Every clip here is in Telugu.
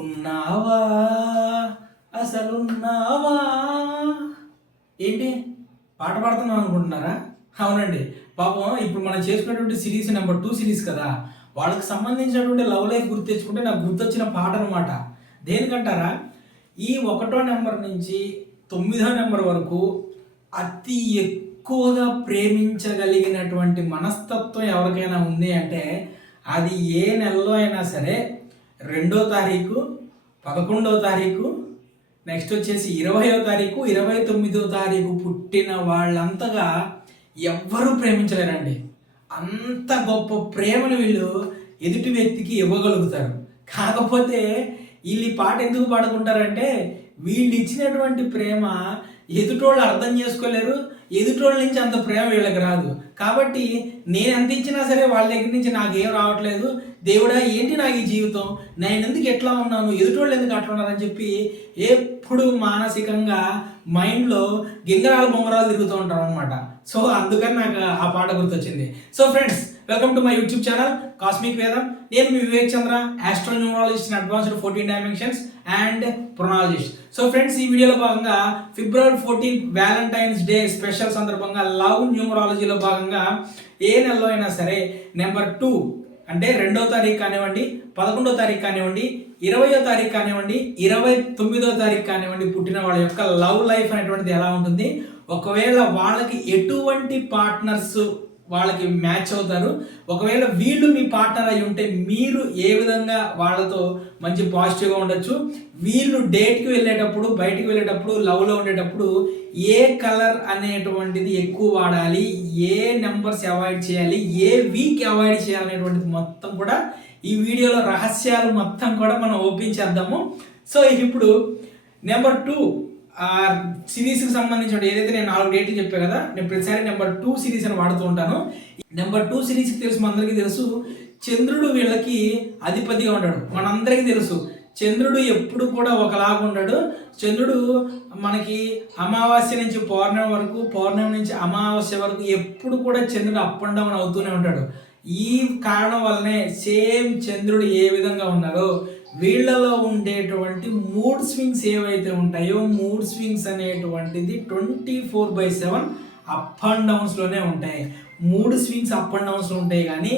ఉన్నావా అసలున్నావా ఏంటి పాట పాడుతున్నాం అనుకుంటున్నారా? అవునండి. పాపం ఇప్పుడు మనం చేసుకున్నటువంటి సిరీస్ నెంబర్ 2 సిరీస్ కదా, వాళ్ళకి సంబంధించినటువంటి లవ్ లైఫ్ గుర్తు తెచ్చుకుంటే నాకు గుర్తొచ్చిన పాట అనమాట. దేనికంటారా, ఈ 1వ నెంబర్ నుంచి 9వ నెంబర్ వరకు అతి ఎక్కువగా ప్రేమించగలిగినటువంటి మనస్తత్వం ఎవరికైనా ఉంది అంటే అది ఏ నెలలో అయినా సరే 2వ తారీఖు, 11వ తారీఖు, నెక్స్ట్ వచ్చేసి 20వ తారీఖు, 29వ తారీఖు పుట్టిన వాళ్ళంతగా ఎవ్వరూ ప్రేమించలేరండి. అంత గొప్ప ప్రేమను వీళ్ళు ఎదుటి వ్యక్తికి ఇవ్వగలుగుతారు. కాకపోతే వీళ్ళు ఈ పాట ఎందుకు పాడుకుంటారంటే వీళ్ళు ఇచ్చినటువంటి ప్రేమ ఎదుటోళ్ళు అర్థం చేసుకోలేరు, ఎదుటోళ్ళ నుంచి అంత ప్రేమ వీళ్ళకి రాదు. కాబట్టి నేను ఎంత ఇచ్చినా సరే వాళ్ళ దగ్గర నుంచి నాకేం రావట్లేదు, దేవుడా ఏంటి నాకు ఈ జీవితం, నేను ఎందుకు ఎట్లా ఉన్నాను, ఎదుటోళ్ళు ఎందుకు అట్లా ఉన్నారని చెప్పి ఎప్పుడు మానసికంగా మైండ్లో గింగరాలు బొమ్మరాలు తిరుగుతూ ఉంటారు అనమాట. సో అందుకని నాకు ఆ పాట గుర్తొచ్చింది. So friends, welcome to my YouTube channel Cosmic Vedam. నేను మీ Vivek Chandra, astronumerologist in advanced 14 dimensions and pronologist. So friends, ఈ వీడియోలో భాగంగా ఫిబ్రవరి 14 వ్యాలంటైన్స్ డే స్పెషల్ సందర్భంగా లవ్ న్యూమరాలజీలో భాగంగా ఏ నెలలో అయినా సరే నెంబర్ 2 అంటే 2వ తారీఖు కానివ్వండి, 11వ తారీఖు కానివ్వండి, 20వ తారీఖు కానివ్వండి, 29వ తారీఖు కానివ్వండి పుట్టిన వాళ్ళ యొక్క లవ్ లైఫ్ అనేటువంటిది ఎలా ఉంటుంది, ఒకవేళ వాళ్ళకి ఎటువంటి పార్ట్నర్స్ వాళ్ళకి మ్యాచ్ అవుతారు, ఒకవేళ వీళ్ళు మీ పార్ట్నర్ అయి ఉంటే మీరు ఏ విధంగా వాళ్ళతో మంచి పాజిటివ్గా ఉండొచ్చు, వీళ్ళు డేట్కి వెళ్ళేటప్పుడు, బయటికి వెళ్ళేటప్పుడు, లవ్లో ఉండేటప్పుడు ఏ కలర్ అనేటువంటిది ఎక్కువ వాడాలి, ఏ నెంబర్స్ అవాయిడ్ చేయాలి, ఏ వీక్ అవాయిడ్ చేయాలనేటువంటిది మొత్తం కూడా ఈ వీడియోలో రహస్యాలు మొత్తం కూడా మనం ఓపెన్ చేద్దాము. సో ఇప్పుడు నెంబర్ 2 సిరీస్కి సంబంధించిన ఏదైతే నేను 4 డేట్లు చెప్పాను కదా, నేను ప్రతిసారి నెంబర్ 2 సిరీస్ అని వాడుతూ ఉంటాను. నెంబర్ 2 సిరీస్కి తెలుసు, మనందరికీ తెలుసు చంద్రుడు వీళ్ళకి అధిపతిగా ఉంటాడు. మనందరికీ తెలుసు చంద్రుడు ఎప్పుడు కూడా ఒకలాగా ఉండడు. చంద్రుడు మనకి అమావాస్య నుంచి పౌర్ణమి వరకు, పౌర్ణమి నుంచి అమావాస్య వరకు ఎప్పుడు కూడా చంద్రుడు అప్ అండ్ డౌన్ అవుతూనే ఉంటాడు. ఈ కారణం వల్లనే సేమ్ చంద్రుడు ఏ విధంగా ఉన్నారో వీళ్ళలో ఉండేటువంటి మూడ్ స్వింగ్స్ ఏవైతే ఉంటాయో, మూడ్ స్వింగ్స్ అనేటువంటిది 24/7 అప్ అండ్ డౌన్స్లోనే ఉంటాయి. మూడ్ స్వింగ్స్ అప్ అండ్ డౌన్స్లో ఉంటాయి, కానీ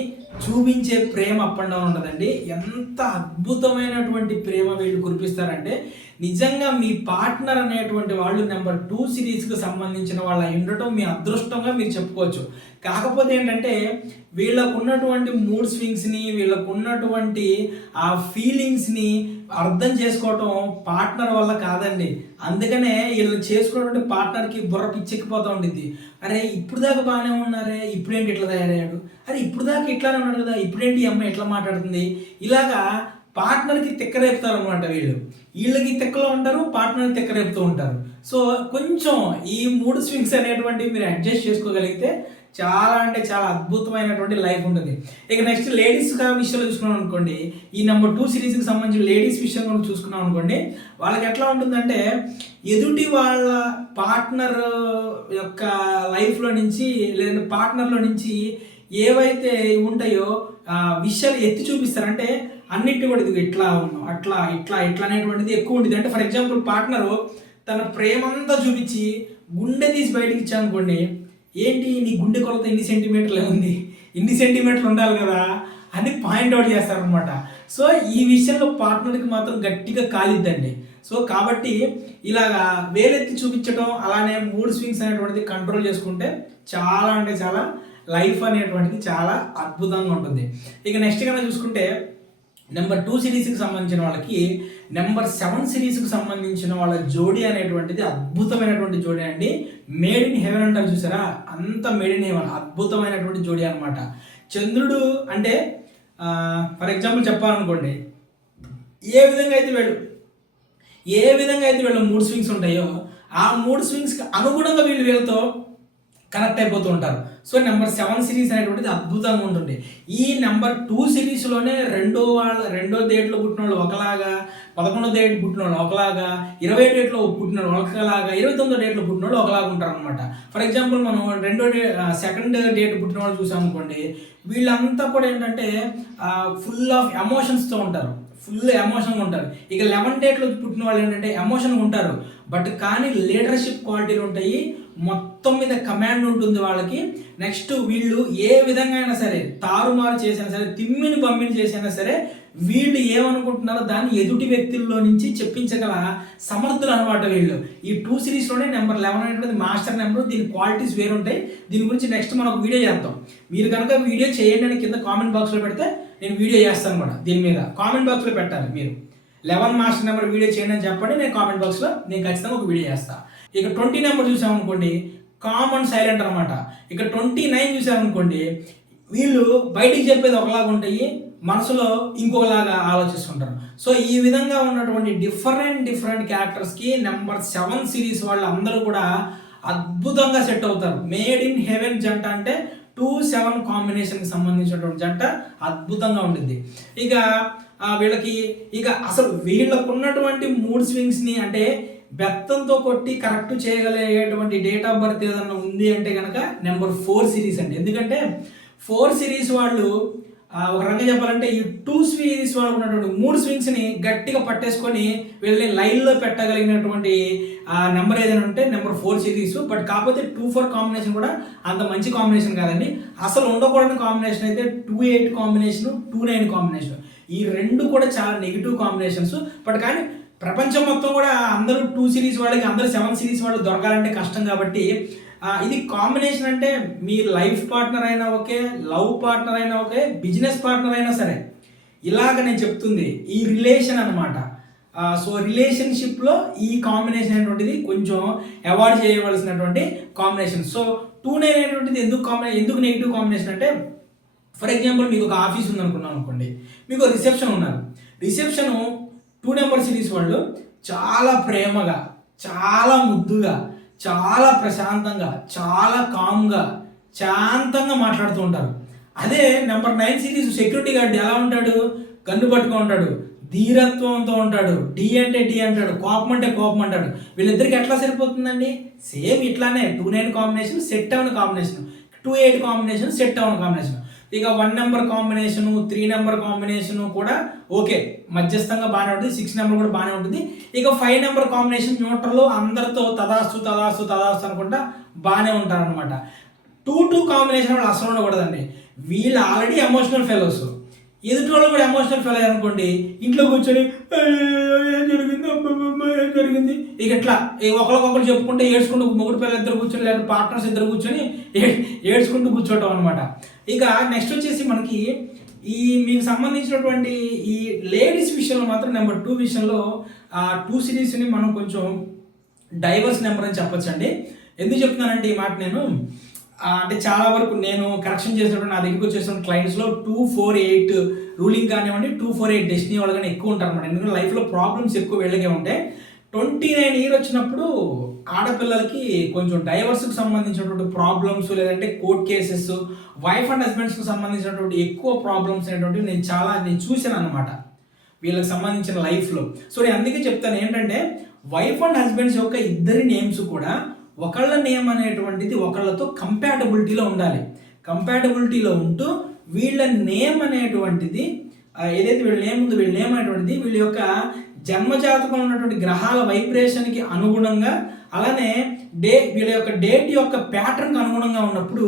చూపించే ప్రేమ అప్ అండ్ డౌన్ ఉండదండి. ఎంత అద్భుతమైనటువంటి ప్రేమ వీళ్ళు కురిపిస్తారంటే నిజంగా మీ పార్ట్నర్ అనేటువంటి వాళ్ళు నెంబర్ 2 సిరీస్కి సంబంధించిన వాళ్ళ ఉండటం మీ అదృష్టంగా మీరు చెప్పుకోవచ్చు. కాకపోతే ఏంటంటే వీళ్ళకు ఉన్నటువంటి మూడ్ స్వింగ్స్ని, వీళ్ళకు ఉన్నటువంటి ఆ ఫీలింగ్స్ని అర్థం చేసుకోవటం పార్ట్నర్ వల్ల కాదండి. అందుకనే వీళ్ళు చేసుకున్నటువంటి పార్ట్నర్కి బుర్ర పిచ్చెక్కిపోతూ ఉండిద్ది. అరే ఇప్పుడు దాకా బాగానే ఉన్నారే, ఇప్పుడేంటి ఇట్లా తయారయ్యాడు, అరే ఇప్పుడు దాకా ఇట్లానే ఉన్నాడు కదా, ఇప్పుడేంటి ఈ అమ్మాయి ఎట్లా మాట్లాడుతుంది, ఇలాగా పార్ట్నర్కి తిక్కరేపుతారు అనమాట. వీళ్ళకి తిక్కలో ఉంటారు, పార్ట్నర్కి తిక్కరేపుతూ ఉంటారు. సో కొంచెం ఈ మూడు స్వింగ్స్ అనేటువంటివి మీరు అడ్జస్ట్ చేసుకోగలిగితే చాలా అంటే చాలా అద్భుతమైనటువంటి లైఫ్ ఉంటుంది. ఇక నెక్స్ట్ లేడీస్ విషయంలో చూసుకున్నాం అనుకోండి, ఈ నెంబర్ 2 సిరీస్కి సంబంధించిన లేడీస్ విషయం కూడా చూసుకున్నాం అనుకోండి, వాళ్ళకి ఎట్లా ఉంటుందంటే ఎదుటి వాళ్ళ పార్ట్నర్ యొక్క లైఫ్లో నుంచి లేదంటే పార్ట్నర్లో నుంచి ఏవైతే ఉంటాయో విషయాలు ఎత్తి చూపిస్తారంటే అన్నిటి కూడా ఇది ఇట్లా ఉన్నాం, అట్లా ఇట్లా ఇట్లా అనేటువంటిది ఎక్కువ ఉంటుంది. అంటే ఫర్ ఎగ్జాంపుల్ పార్ట్నరు తన ప్రేమంతా చూపించి గుండె తీసి బయటకి ఇచ్చానుకోండి, ఏంటి నీ గుండె కొలత ఇన్ని సెంటీమీటర్లే ఉంది, ఇన్ని సెంటీమీటర్లు ఉండాలి కదా అని పాయింట్అవుట్ చేస్తారనమాట. సో ఈ విషయంలో పార్ట్నర్కి మాత్రం గట్టిగా కాలిద్దండి. సో కాబట్టి ఇలాగా వేలెత్తి చూపించడం, అలానే మూడ్ స్వింగ్స్ అనేటువంటిది కంట్రోల్ చేసుకుంటే చాలా అంటే చాలా లైఫ్ అనేటువంటిది చాలా అద్భుతంగా ఉంటుంది. ఇక నెక్స్ట్ కన్నా చూసుకుంటే నెంబర్ 2 సిరీస్కి సంబంధించిన వాళ్ళకి నెంబర్ 7 సిరీస్కి సంబంధించిన వాళ్ళ జోడీ అనేటువంటిది అద్భుతమైనటువంటి జోడీ అండి. మేడ్ ఇన్ హెవెన్ అంటారు చూసారా, అంత మేడ్ ఇన్ హెవెన్ అద్భుతమైనటువంటి జోడీ అనమాట. చంద్రుడు అంటే ఫర్ ఎగ్జాంపుల్ చెప్పాలనుకోండి, ఏ విధంగా అయితే వీళ్ళు మూడ్ స్వింగ్స్ ఉంటాయో ఆ మూడ్ స్వింగ్స్కి అనుగుణంగా వీళ్ళతో కనెక్ట్ అయిపోతూ ఉంటారు. సో నెంబర్ 7 సిరీస్ అనేటువంటిది అద్భుతంగా ఉంటుంది. ఈ నెంబర్ 2 సిరీస్లోనే రెండో డేట్లో పుట్టిన వాళ్ళు ఒకలాగా, 11వ డేట్ పుట్టిన వాళ్ళు ఒకలాగా, 20 డేట్లో పుట్టిన వాళ్ళు ఒకలాగా, 29వ డేట్లో పుట్టిన వాళ్ళు ఒకలాగా ఉంటారు అనమాట. ఫర్ ఎగ్జాంపుల్ మనం సెకండ్ డేట్ పుట్టిన వాళ్ళు చూసాం అనుకోండి, వీళ్ళంతా కూడా ఏంటంటే ఫుల్ ఆఫ్ ఎమోషన్స్తో ఉంటారు, ఫుల్ ఎమోషన్గా ఉంటారు. ఇక 11 డేట్లో పుట్టిన వాళ్ళు ఏంటంటే ఎమోషన్గా ఉంటారు, బట్ కానీ లీడర్షిప్ క్వాలిటీలు ఉంటాయి, మొత్తం మీద కమాండ్ ఉంటుంది వాళ్ళకి. నెక్స్ట్ వీళ్ళు ఏ విధంగా అయినా సరే తారుమారు చేసినా సరే, తిమ్మిని బమ్మిని చేసినా సరే, వీళ్ళు ఏమనుకుంటున్నారో దాన్ని ఎదుటి వ్యక్తుల్లో నుంచి చెప్పించగల సమర్థులు అనమాట వీళ్ళు. ఈ 2 సిరీస్లోనే నెంబర్ 11 అనేటువంటి మాస్టర్ నెంబర్. దీని క్వాలిటీస్ వేరుంటాయి. దీని గురించి నెక్స్ట్ మనం ఒక వీడియో చేద్దాం. మీరు కనుక వీడియో చేయండి అని కింద కామెంట్ బాక్స్లో పెడితే నేను వీడియో చేస్తాను కూడా. దీని మీద కామెంట్ బాక్స్లో పెట్టాలి మీరు 11 మాస్టర్ నెంబర్ వీడియో చేయండి అని చెప్పండి, నేను కామెంట్ బాక్స్లో నేను ఖచ్చితంగా ఒక వీడియో చేస్తాను. ఇక 20 నెంబర్ చూసామనుకోండి, కామ్ అండ్ సైలెంట్ అనమాట. ఇక 29 చూసామనుకోండి, వీళ్ళు బయటికి చెప్పేది ఒకలాగా ఉంటాయి, మనసులో ఇంకోలాగా ఆలోచిస్తుంటారు. సో ఈ విధంగా ఉన్నటువంటి డిఫరెంట్ క్యారెక్టర్స్కి నెంబర్ 7 సిరీస్ వాళ్ళు అందరూ కూడా అద్భుతంగా సెట్ అవుతారు. మేడ్ ఇన్ హెవెన్ జంట అంటే 2-7 కాంబినేషన్కి సంబంధించినటువంటి జంట అద్భుతంగా ఉంటుంది. ఇక వీళ్ళకి ఇక అసలు వీళ్ళకు ఉన్నటువంటి మూడ్ స్వింగ్స్ని అంటే బెత్తంతో కొట్టి కరెక్ట్ చేయగలిగేటువంటి డేట్ ఆఫ్ బర్త్ ఏదన్నా ఉంది అంటే కనుక నెంబర్ 4 సిరీస్ అండి. ఎందుకంటే 4 సిరీస్ వాళ్ళు ఒక రంగం చెప్పాలంటే ఈ 2 సిరీస్ వాళ్ళు ఉన్నటువంటి మూడ్ స్వింగ్స్ని గట్టిగా పట్టేసుకొని వీళ్ళని లైన్లో పెట్టగలిగినటువంటి నెంబర్ ఏదైనా ఉంటే నెంబర్ 4 సిరీస్. బట్ కాకపోతే 2-4 కాంబినేషన్ కూడా అంత మంచి కాంబినేషన్ కాదండి. అసలు ఉండకూడని కాంబినేషన్ అయితే 2-8 కాంబినేషన్, 2-9 కాంబినేషన్. ఈ రెండు కూడా చాలా నెగిటివ్ కాంబినేషన్స్. బట్ కానీ ప్రపంచం మొత్తం కూడా అందరూ 2 సిరీస్ వాళ్ళకి, అందరూ 7 సిరీస్ వాళ్ళు దొరకాలంటే కష్టం. కాబట్టి ఇది కాంబినేషన్ అంటే మీ లైఫ్ పార్ట్నర్ అయినా ఓకే, లవ్ పార్ట్నర్ అయినా ఓకే, బిజినెస్ పార్ట్నర్ అయినా సరే, ఇలాగ నేను చెప్తుంది ఈ రిలేషన్ అనమాట. సో రిలేషన్షిప్లో ఈ కాంబినేషన్ అనేటువంటిది కొంచెం అవాయిడ్ చేయవలసినటువంటి కాంబినేషన్. సో 2-9 అనేటువంటిది ఎందుకు నెగిటివ్ కాంబినేషన్ అంటే, ఫర్ ఎగ్జాంపుల్ మీకు ఒక ఆఫీస్ ఉందనుకున్నాం అనుకోండి, మీకు రిసెప్షన్ ఉన్నారు. రిసెప్షను 2 నెంబర్ సిరీస్ వాళ్ళు చాలా ప్రేమగా, చాలా ముద్దుగా, చాలా ప్రశాంతంగా, చాలా కామ్గా, శాంతంగా మాట్లాడుతూ ఉంటారు. అదే నెంబర్ 9 సిరీస్ సెక్యూరిటీ గార్డ్ ఎలా ఉంటాడు, గన్ను పట్టుకొని ఉంటాడు, ధీరత్వంతో ఉంటాడు, డి అంటే డి అంటాడు, కోపం అంటే కోపం అంటాడు. వీళ్ళిద్దరికి ఎట్లా సరిపోతుందండి? సేమ్ ఇట్లానే 2-9 కాంబినేషన్ సెట్ అవ్వని కాంబినేషన్, 2-8 కాంబినేషన్ సెట్ అవ్వని కాంబినేషన్. ఇక 1 నెంబర్ కాంబినేషను, 3 నెంబర్ కాంబినేషను కూడా ఓకే, మధ్యస్థంగా బాగానే ఉంటుంది. 6 నెంబర్ కూడా బాగానే ఉంటుంది. ఇక 5 నెంబర్ కాంబినేషన్ న్యూట్రల్లో అందరితో తదాస్తు తదాస్తు తదాస్తు అనుకుంటా బాగానే ఉంటారనమాట. 2-2 కాంబినేషన్ వాళ్ళు అసలు ఉండకూడదండి. వీళ్ళు ఆల్రెడీ ఎమోషనల్ ఫెలోస్, ఎదుటి వాళ్ళు కూడా ఎమోషనల్ ఫెయిల్ అయ్యారనుకోండి, ఇంట్లో కూర్చొని ఏం జరిగింది, ఏం జరిగింది, ఇక ఇట్లా ఒకరికొకరు చెప్పుకుంటే ఏడ్చుకుంటూ మొగుడు పిల్లలు ఇద్దరు కూర్చొని, లేదా పార్ట్నర్స్ ఇద్దరు కూర్చొని ఏడ్చుకుంటూ కూర్చోవటం అనమాట. ఇక నెక్స్ట్ వచ్చేసి మనకి ఈ మీకు సంబంధించినటువంటి ఈ లేడీస్ విషయంలో మాత్రం నెంబర్ 2 విషయంలో 2 సిరీస్ని మనం కొంచెం డైవర్స్ నెంబర్ అని చెప్పొచ్చండి. ఎందుకు చెప్తున్నానంటే ఈ మాట నేను అంటే చాలా వరకు నేను కరెక్షన్ చేసినప్పుడు నా దగ్గరికి వచ్చేసిన క్లయింట్స్లో 2-4-8 రూలింగ్ కానివ్వండి, 2-4-8 డెస్టినీ వాళ్ళు కానీ ఎక్కువ ఉంటారు అనమాట. ఎందుకంటే లైఫ్లో ప్రాబ్లమ్స్ ఎక్కువ వీళ్ళకే ఉంటాయి. 29 ఇయర్ వచ్చినప్పుడు ఆడపిల్లలకి కొంచెం డైవర్స్కి సంబంధించినటువంటి ప్రాబ్లమ్స్, లేదంటే కోర్ట్ కేసెస్, వైఫ్ అండ్ హస్బెండ్స్కి సంబంధించినటువంటి ఎక్కువ ప్రాబ్లమ్స్ అనేటువంటివి నేను చూశాను అనమాట వీళ్ళకి సంబంధించిన లైఫ్లో. సో నేను అందుకే చెప్తాను ఏంటంటే, వైఫ్ అండ్ హస్బెండ్స్ యొక్క ఇద్దరి నేమ్స్ కూడా ఒకళ్ళ నేమ్ అనేటువంటిది ఒకళ్ళతో కంపాటబిలిటీలో ఉండాలి. కంపాటబిలిటీలో ఉంటూ వీళ్ళ నేమ్ అనేటువంటిది ఏదైతే వీళ్ళ నేమ్ ఉందో, వీళ్ళ నేమ్ అనేటువంటిది వీళ్ళ యొక్క జన్మజాతకంలో ఉన్నటువంటి గ్రహాల వైబ్రేషన్కి అనుగుణంగా, అలానే వీళ్ళ యొక్క డేట్ యొక్క ప్యాటర్న్కి అనుగుణంగా ఉన్నప్పుడు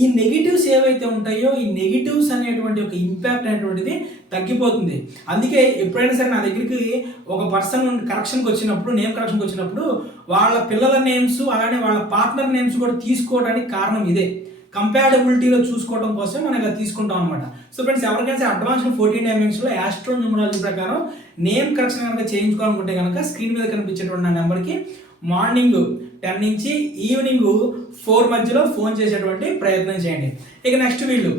ఈ నెగిటివ్స్ ఏవైతే ఉంటాయో, ఈ నెగిటివ్స్ అనేటువంటి ఒక ఇంపాక్ట్ అనేటువంటిది తగ్గిపోతుంది. అందుకే ఎప్పుడైనా సరే నా దగ్గరికి ఒక పర్సన్ కరెక్షన్కి వచ్చినప్పుడు, నేమ్ కరెక్షన్కి వచ్చినప్పుడు వాళ్ళ పిల్లల నేమ్స్ అలానే వాళ్ళ పార్ట్నర్ నేమ్స్ కూడా తీసుకోవడానికి కారణం ఇదే. కంపాటబిలిటీలో చూసుకోవడం కోసం మనం ఇలా తీసుకుంటాం అనమాట. సో ఫ్రెండ్స్, ఎవరికైనా అడ్వాన్స్డ్ 14 డైమెన్షన్లో యాస్ట్రో న్యూమరాలజీ ప్రకారం నేమ్ కరెక్షన్ కనుక చేయించుకోవాలనుకుంటే కనుక స్క్రీన్ మీద కనిపించేటువంటి నా నెంబర్కి మార్నింగ్ 10 నుంచి ఈవినింగ్ 4 మధ్యలో ఫోన్ చేసేటువంటి ప్రయత్నం చేయండి. ఇక నెక్స్ట్ వీళ్ళు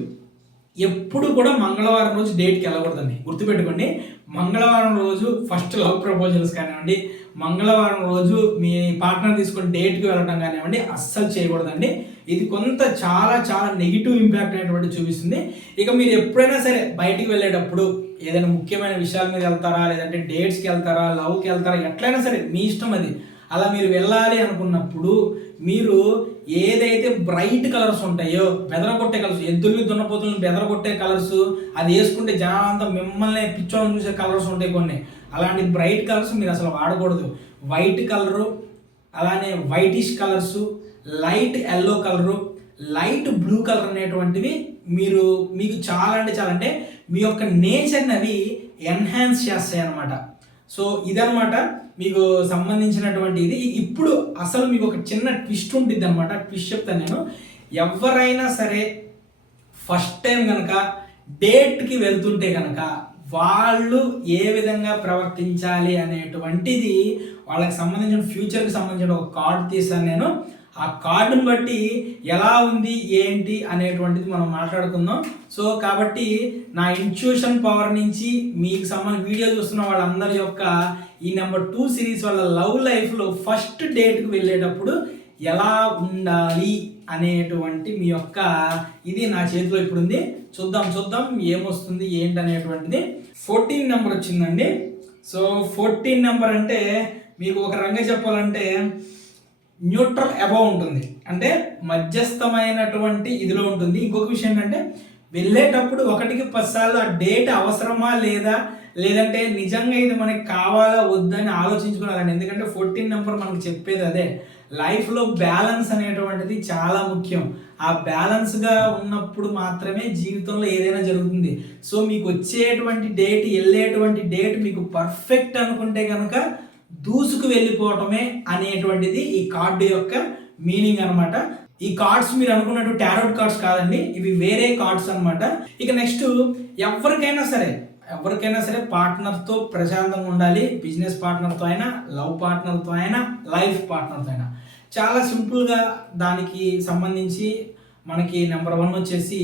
ఎప్పుడు కూడా మంగళవారం రోజు డేట్కి వెళ్ళకూడదండి. గుర్తుపెట్టుకోండి, మంగళవారం రోజు ఫస్ట్ లవ్ ప్రపోజల్స్ కానివ్వండి, మంగళవారం రోజు మీ పార్ట్నర్ తీసుకొని డేట్కి వెళ్ళడం కానివ్వండి, అస్సలు చేయకూడదండి. ఇది కొంత చాలా నెగిటివ్ ఇంపాక్ట్ అనేటువంటి చూపిస్తుంది. ఇక మీరు ఎప్పుడైనా సరే బయటికి వెళ్ళేటప్పుడు ఏదైనా ముఖ్యమైన విషయాల మీద వెళ్తారా, లేదంటే డేట్స్కి వెళ్తారా, లవ్కి వెళ్తారా, ఎట్లయినా సరే మీ ఇష్టం అది. అలా మీరు వెళ్ళాలి అనుకున్నప్పుడు మీరు ఏదైతే బ్రైట్ కలర్స్ ఉంటాయో, బెదరగొట్టే కలర్స్, ఎద్దుల్ని దున్నపోతుల్ని బెదరగొట్టే కలర్స్, అది వేసుకుంటే జనాలంతా మిమ్మల్ని పిచ్చోళ్ళని చూసే కలర్స్ ఉంటాయి కొన్ని. అలాంటి బ్రైట్ కలర్స్ మీరు అసలు వాడకూడదు. వైట్ కలరు, అలానే whitish colours, light yellow colour, light blue colour అనేటువంటివి మీకు చాలా అంటే మీ యొక్క నేచర్ని అవి ఎన్హాన్స్ చేస్తాయి అన్నమాట. సో ఇదనమాట మీకు సంబంధించినటువంటి ఇది. ఇప్పుడు అసలు మీకు ఒక చిన్న ట్విస్ట్ ఉంటుంది అనమాట. ట్విస్ట్ చెప్తాను నేను. ఎవరైనా సరే ఫస్ట్ టైం కనుక డేట్కి వెళ్తుంటే కనుక వాళ్ళు ఏ విధంగా ప్రవర్తించాలి అనేటువంటిది వాళ్ళకి సంబంధించిన ఫ్యూచర్కి సంబంధించిన ఒక కార్డు తీసాను నేను. ఆ కార్డుని బట్టి ఎలా ఉంది ఏంటి అనేటువంటిది మనం మాట్లాడుకుందాం. సో కాబట్టి నా ఇంట్యూషన్ పవర్ నుంచి మీకు సంబంధించిన వీడియో చూస్తున్న వాళ్ళందరి యొక్క ఈ నెంబర్ 2 సిరీస్ వాళ్ళ లవ్ లైఫ్లో ఫస్ట్ డేట్కి వెళ్ళేటప్పుడు ఎలా ఉండాలి అనేటువంటి మీ యొక్క ఇది నా చేతిలో ఇప్పుడు ఉంది. చూద్దాం ఏమొస్తుంది ఏంటి అనేటువంటిది. 14 నెంబర్ వచ్చిందండి. సో 14 నెంబర్ అంటే మీకు ఒక రంగా చెప్పాలంటే న్యూట్రల్ అబౌవ్ ఉంటుంది, అంటే మధ్యస్థమైనటువంటి ఇదిలో ఉంటుంది. ఇంకొక విషయం ఏంటంటే వెళ్ళేటప్పుడు 1కి 10 సార్లు ఆ డేట్ అవసరమా లేదా, లేదంటే నిజంగా ఇది మనకి కావాలా వద్దని ఆలోచించుకున్నారండి. ఎందుకంటే 14 నెంబర్ మనకు చెప్పేది అదే, లైఫ్లో బ్యాలెన్స్ అనేటువంటిది చాలా ముఖ్యం. ఆ బ్యాలెన్స్గా ఉన్నప్పుడు మాత్రమే జీవితంలో ఏదైనా జరుగుతుంది. సో మీకు వచ్చేటువంటి డేట్, వెళ్ళేటువంటి డేట్ మీకు పర్ఫెక్ట్ అనుకుంటే కనుక దూసుకు వెళ్ళిపోవటమే అనేటువంటిది ఈ కార్డు యొక్క మీనింగ్ అనమాట. ఈ కార్డ్స్ మీరు అనుకున్నట్టు టారోట్ కార్డ్స్ కాదండి, ఇవి వేరే కార్డ్స్ అనమాట. ఇక నెక్స్ట్ ఎవరికైనా సరే పార్ట్నర్తో ప్రశాంతంగా ఉండాలి. బిజినెస్ పార్ట్నర్తో అయినా, లవ్ పార్ట్నర్తో అయినా, లైఫ్ పార్ట్నర్తో అయినా. చాలా సింపుల్గా దానికి సంబంధించి మనకి నెంబర్ 1 వచ్చేసి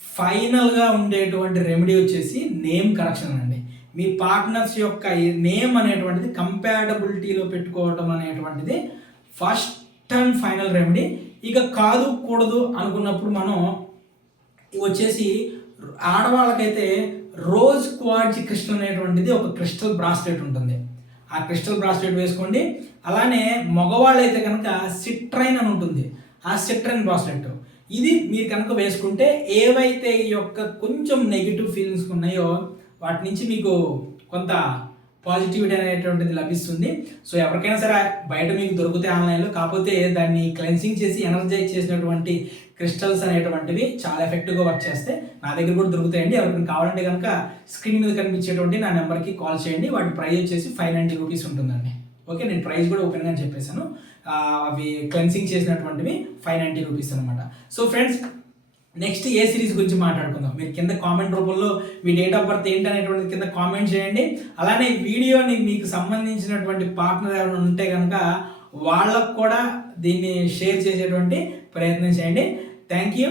ఫైనల్గా ఉండేటువంటి రెమెడీ వచ్చేసి నేమ్ కరెక్షన్ అండి. మీ పార్ట్నర్స్ యొక్క నేమ్ అనేటువంటిది కంపాటబిలిటీలో పెట్టుకోవటం అనేటువంటిది ఫస్ట్ అండ్ ఫైనల్ రెమెడీ. ఇక కాదు కూడదు అనుకున్నప్పుడు మనం వచ్చేసి ఆడవాళ్ళకైతే రోజ్ క్వార్ట్జ్ క్రిస్టల్ అనేటువంటిది ఒక క్రిస్టల్ బ్రాస్లెట్ ఉంటుంది. ఆ క్రిస్టల్ బ్రాస్లెట్ వేసుకోండి. అలానే మగవాళ్ళైతే కనుక సిట్రైన్ అని ఉంటుంది, ఆ సిట్రైన్ బ్రాస్లెట్ ఇది మీరు కనుక వేసుకుంటే ఏవైతే ఈ యొక్క కొంచెం నెగిటివ్ ఫీలింగ్స్ ఉన్నాయో వాటి నుంచి మీకు కొంత పాజిటివిటీ అనేటువంటిది లభిస్తుంది. సో ఎవరికైనా సరే బయట మీకు దొరుకుతాయి ఆన్లైన్లో, కాకపోతే దాన్ని క్లెన్సింగ్ చేసి ఎనర్జైజ్ చేసినటువంటి క్రిస్టల్స్ అనేటువంటివి చాలా ఎఫెక్టివ్గా వర్క్ చేస్తే నా దగ్గర కూడా దొరుకుతాయండి. ఎవరికైనా కావాలంటే కనుక స్క్రీన్ మీద కనిపించేటువంటి నా నెంబర్కి కాల్ చేయండి. వాటి ప్రైస్ వచ్చేసి 590 రూపీస్ ఉంటుందండి. ఓకే, నేను ప్రైస్ కూడా ఓపెన్గా చెప్పేశాను. అవి క్లెన్సింగ్ చేసినటువంటివి 590 రూపీస్ అనమాట. సో ఫ్రెండ్స్, నెక్స్ట్ ఏ సిరీస్ గురించి మాట్లాడుకుందాం. మీరు కింద కామెంట్ రూపంలో మీ డేట్ ఆఫ్ బర్త్ ఏంటి అనేటువంటిది కింద కామెంట్ చేయండి. అలానే వీడియోని మీకు సంబంధించినటువంటి పార్ట్నర్ ఎవరైనా ఉంటే కనుక వాళ్ళకు కూడా దీన్ని షేర్ చేసేటువంటి ప్రయత్నం చేయండి. Thank you.